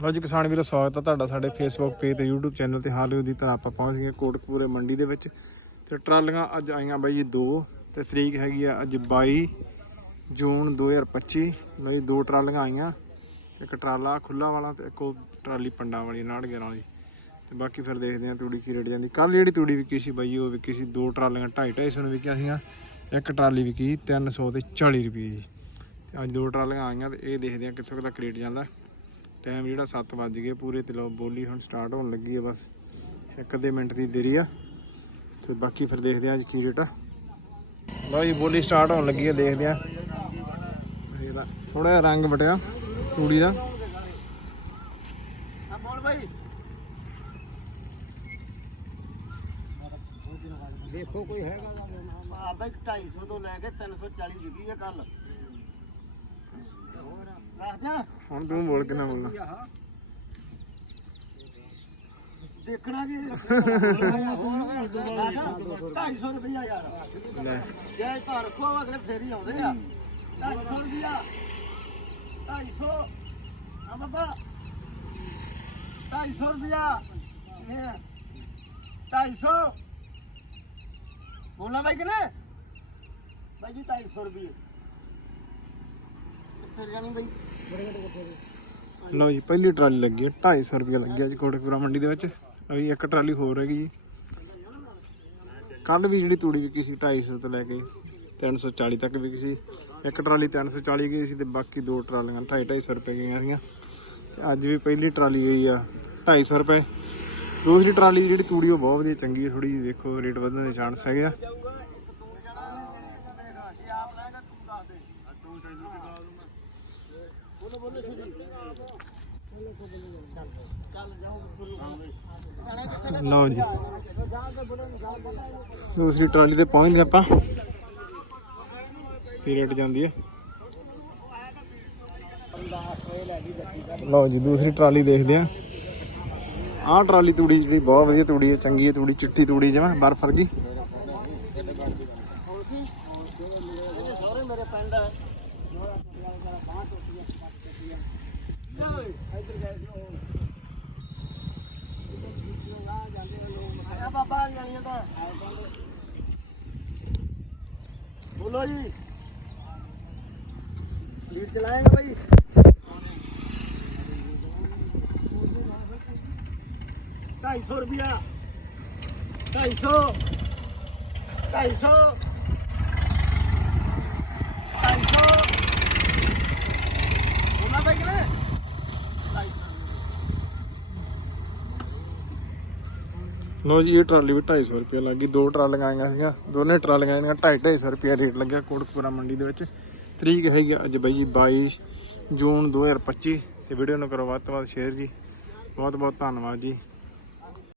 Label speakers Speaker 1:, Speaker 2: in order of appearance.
Speaker 1: ਲੋ ਜੀ, ਕਿਸਾਨ ਵੀਰੋ, ਸਵਾਗਤ ਹੈ ਤੁਹਾਡਾ ਸਾਡੇ ਫੇਸਬੁੱਕ ਪੇਜ ਤੇ YouTube ਚੈਨਲ ਤੇ। ਹਾਲ ਹੀ ਦੀ ਤਰ੍ਹਾਂ ਆਪਾਂ ਪਹੁੰਚ ਗਏ ਕੋਟਕਪੂਰੇ ਮੰਡੀ ਦੇ ਵਿੱਚ ਤੇ ਟਰਾਲੀਆਂ ਅੱਜ ਆਈਆਂ ਬਾਈ ਜੀ ਦੋ ਤੇ ਤਰੀਕ ਹੈਗੀ ਆ ਅੱਜ 22 ਜੂਨ 2025 ਲੋ ਜੀ, ਦੋ ਟਰਾਲੀਆਂ ਆਈਆਂ, ਇੱਕ ਟਰਾਲਾ ਖੁੱਲਾ ਵਾਲਾ ਤੇ ਇੱਕ ਉਹ ਟਰਾਲੀ ਪੰਡਾਂ ਵਾਲੀ 911 ਵਾਲੀ ਤੇ ਬਾਕੀ ਫਿਰ ਦੇਖਦੇ ਆ ਤੂੜੀ ਕੀ ਰੇਟ ਜਾਂਦੀ। ਕੱਲ ਜਿਹੜੀ ਤੂੜੀ ਵਿਕੀ ਸੀ ਬਾਈ, ਉਹ ਵਿਕੀ ਸੀ ਦੋ ਟਰਾਲੀਆਂ 2.5 250 ਨੂੰ ਵਿਕੀਆਂ ਸੀਆਂ ਇੱਕ ਟਰਾਲੀ ਵਿਕੀ 300 ਤੇ 40 ਰੁਪਏ ਜੀ ਤੇ ਅੱਜ ਦੋ ਟਰਾਲੀਆਂ ਆਈਆਂ ਤੇ ਇਹ ਦੇਖਦੇ ਆ ਕਿੱਥੋਂ ਕੁ ਤੱਕ ਰੇਟ ਜਾਂਦਾ। ਟਾਈਮ ਜਿਹੜਾ 7 ਵੱਜ ਗਏ ਪੂਰੇ ਤੇ ਲੋ ਬੋਲੀ ਹੁਣ ਸਟਾਰਟ ਹੋਣ ਲੱਗੀ ਹੈ ਬਸ। ਇੱਕ ਅੱਧੇ ਮਿੰਟ ਦੀ ਦੇਰੀ ਆ। ਤੇ ਬਾਕੀ ਫਿਰ ਦੇਖਦੇ ਆ ਅੱਜ ਕੀ ਰੇਟ ਆ। ਲਓ ਜੀ ਬੋਲੀ ਸਟਾਰਟ ਹੋਣ ਲੱਗੀ ਹੈ ਦੇਖਦੇ ਆ। ਇਹਦਾ ਥੋੜਾ ਰੰਗ ਵਟਿਆ ਤੂੜੀ ਦਾ।
Speaker 2: ਬੋਲ ਭਾਈ ਦੇਖੋ ਕੋਈ ਹੈਗਾ ਆ ਬਾਈ 250 ਤੋਂ ਲੈ ਕੇ 340 ਵਿਕੀ ਹੈ ਕੱਲ
Speaker 1: ਹੁਣ ਤੂੰ ਬੋਲ ਕਿੰਨਾ ਬੋਲਣਾ?
Speaker 2: ਦੇਖਣਾ ਕੀ 250 ਰੁਪਇਆ ਯਾਰ।
Speaker 1: ਲੈ।
Speaker 2: ਜੇ ਘਰ ਰੱਖੋ ਅਗਲੇ ਫੇਰ ਆਉਂਦੇ ਆ। 250 ਰੁਪਇਆ 250 ਆ ਬਾਬਾ। 250 ਰੁਪਇਆ ਇਹ 250 ਬੋਲਾ ਬਾਈ ਕਿਨੇ ਬਾਈ ਜੀ 250 ਰੁਪਏ ਕਿੱਥੇ ਜਾਣੀ ਬਾਈ ਬੜੇ ਘੱਟ ਕਿੱਥੇ
Speaker 1: ਲਓ ਜੀ, ਪਹਿਲੀ ਟਰਾਲੀ ਲੱਗੀ ਹੈ 250 ਰੁਪਏ ਲੱਗਿਆ ਅੱਜ ਕੋਟਕਪੁਰਾ ਮੰਡੀ ਦੇ ਵਿੱਚ। ਅਭੀ ਇੱਕ ਟਰਾਲੀ ਹੋਰ ਹੈਗੀ ਜੀ। ਕੱਲ ਵੀ ਜਿਹੜੀ ਤੂੜੀ ਵਿਕੀ ਸੀ 250 ਤੋਂ ਲੈ ਕੇ 340 ਤੱਕ ਵਿਕੀ ਸੀ। ਇੱਕ ਟਰਾਲੀ 340 ਗਈ ਸੀ ਤੇ ਬਾਕੀ ਦੋ ਟਰਾਲੀਆਂ 250 250 ਰੁਪਏ ਗਈਆਂ ਸੀਗੀਆਂ। ਤੇ ਅੱਜ ਵੀ ਪਹਿਲੀ ਟਰਾਲੀ ਗਈ ਆ 250 ਰੁਪਏ। ਦੂਸਰੀ ਟਰਾਲੀ ਦੀ ਜਿਹੜੀ ਤੂੜੀ ਉਹ ਬਹੁਤ ਵਧੀਆ ਚੰਗੀ ਹੈ ਥੋੜੀ ਜਿਹੀ ਦੇਖੋ ਰੇਟ ਵਧਣ ਦੇ ਚਾਂਸ ਹੈਗੇ ਆ। ਲਓ ਜੀ। ਦੂਸਰੀ ਟਰਾਲੀ ਤੇ ਪਹੁੰਚਦੇ ਆਪਾਂ। ਕੀ ਜਾਂਦੀ ਹੈ। ਲਓ ਜੀ, ਦੂਸਰੀ ਟਰਾਲੀ ਦੇਖਦੇ ਆ ਆਹ ਟਰਾਲੀ ਤੂੜੀ ਜਿਹੜੀ ਬਹੁਤ ਵਧੀਆ ਤੂੜੀ ਹੈ, ਚੰਗੀ ਹੈ ਤੂੜੀ, ਚਿੱਟੀ ਤੂੜੀ ਜਿਵੇਂ ਬਰਫ ਵਰਗੀ।
Speaker 2: ਸਾਰੇ ਮੇਰੇ ਪਿੰਡ ਬਾਬਾ ਬੋਲੋ ਜੀ। ਲੀਡ ਚਲਾਏਗਾ ਭਾਈ ਢਾਈ ਸੌ ਰੁਪਿਆ ਢਾਈ ਸੌ। ਢਾਈ ਸੌ ਢਾਈ ਸੌ ਬੋਲਾ ਭਾਈ ਕਿਨੇ ਢਾਈ ਸੌ
Speaker 1: ਲਓ ਜੀ, ਇਹ ਟਰਾਲੀ ਵੀ 250 ਰੁਪਏ ਲੱਗੀ। ਦੋ ਟਰਾਲੀਆਂ ਆਈਆਂ ਸੀਗੀਆਂ। ਦੋਨੇ ਟਰਾਲੀਆਂ ਆਈਆਂ 250 250 ਰੁਪਏ ਰੇਟ ਲੱਗਿਆ ਕੋਟਕਪੁਰਾ ਮੰਡੀ ਦੇ ਵਿੱਚ। ਤਰੀਕ ਹੈਗੀ ਆ ਅੱਜ ਬਾਈ ਜੀ 22 ਜੂਨ 2025 ਤੇ ਵੀਡੀਓ ਨੂੰ ਕਰੋ ਵੱਧ ਤੋਂ ਵੱਧ ਸ਼ੇਅਰ ਜੀ। ਬਹੁਤ ਬਹੁਤ ਧੰਨਵਾਦ ਜੀ।